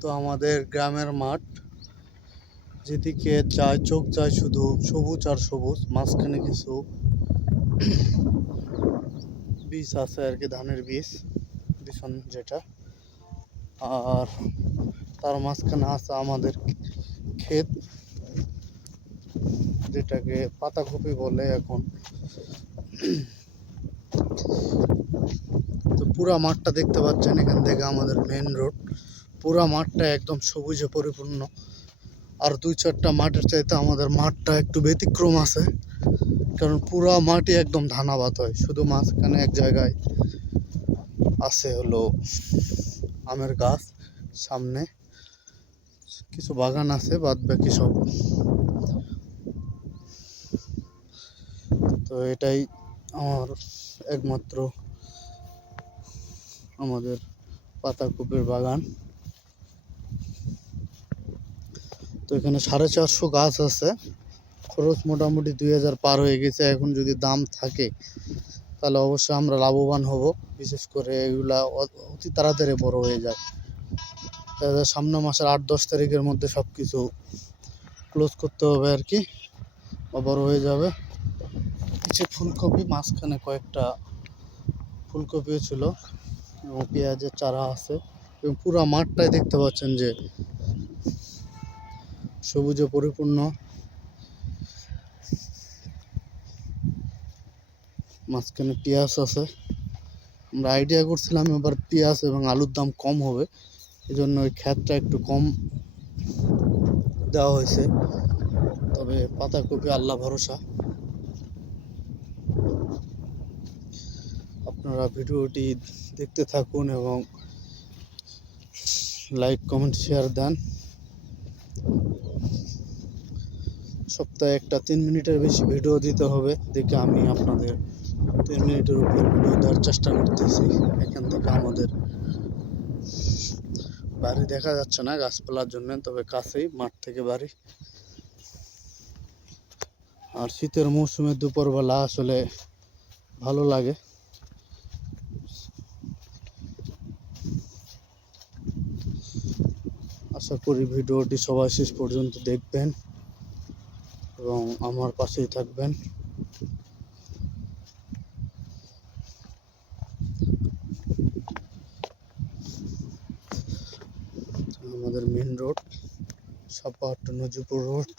তো আমাদের গ্রামের মাঠ, যেদিকে যায় চোখ যায় শুধু সবুজ আর সবুজ, মাঝখানে কিছু বীজ আছে আর কি, ধানের বীজ বিছন যেটা। আর তার মাঝখানে আছে আমাদের ক্ষেত, যেটাকে পাতাকপি বলে এখন। তো পুরা মাঠটা দেখতে পাচ্ছেন, এখান থেকে আমাদের মেন রোড পুরা মাঠটা একদম সবুজে পরিপূর্ণ। আর দুই চারটা মাঠের চাইতে আমাদের মাঠটা একটু ব্যতিক্রম আছে। কারণ পুরা মাঠই একদম ধানাবাদ হয়। শুধু মাঝখানে এক জায়গায় আছে হলো আমের গাছ, সামনে কিছু বাগান আছে বাদ বাকি সব। তো এটাই আমার একমাত্র আমাদের পাতাকপির বাগান। তো এখানে সাড়ে চারশো গাছ আছে। খরচ মোটামুটি দুই হাজার পার হয়ে গেছে। এখন যদি দাম থাকে, তাহলে অবশ্যই আমরা লাভবান হব। বিশেষ করে এগুলা অতি তাড়াতাড়ি বড় হয়ে যায়। সামনের মাসের আট, দশ তারিখের মধ্যে সব কিছু ক্লোজ করতে হবে আর কি, বা বড় হয়ে যাবে। কিছু ফুলকপি, মাঝখানে কয়েকটা ফুলকপিও ছিল, এবং পেঁয়াজের চারা আছে। এবং পুরো মাঠটাই দেখতে পাচ্ছেন যে সবুজে পরিপূর্ণ। মাঝখানে পেঁয়াজ আছে। আমরা আইডিয়া করছিলাম এবার পেঁয়াজ এবং আলুর দাম কম হবে। এই জন্য ওই খ্যাতটা একটু কম দেওয়া হয়েছে। তবে পাতাকপি আল্লাহ ভরসা। আপনারা ভিডিওটি দেখতে থাকুন এবং লাইক কমেন্ট শেয়ার দেন। সপ্তাহে একটা তিন মিনিটের বেশি ভিডিও দিতে হবে। দেখে আমি আপনাদের তিন মিনিটের উপর ভিডিও দেওয়ার চেষ্টা করতেছি এখান থেকে আমাদের। বাড়ি দেখা যাচ্ছে না গাছপালার জন্য, তবে কাছেই মাঠ থেকে বাড়ি। আর শীতের মৌসুমে দুপুরবেলা আসলে ভালো লাগে। আশা করি ভিডিওটি সবাই শেষ পর্যন্ত দেখবেন। এবং আমার পাশেই থাকবেন। আমাদের main road Sapat Najipur road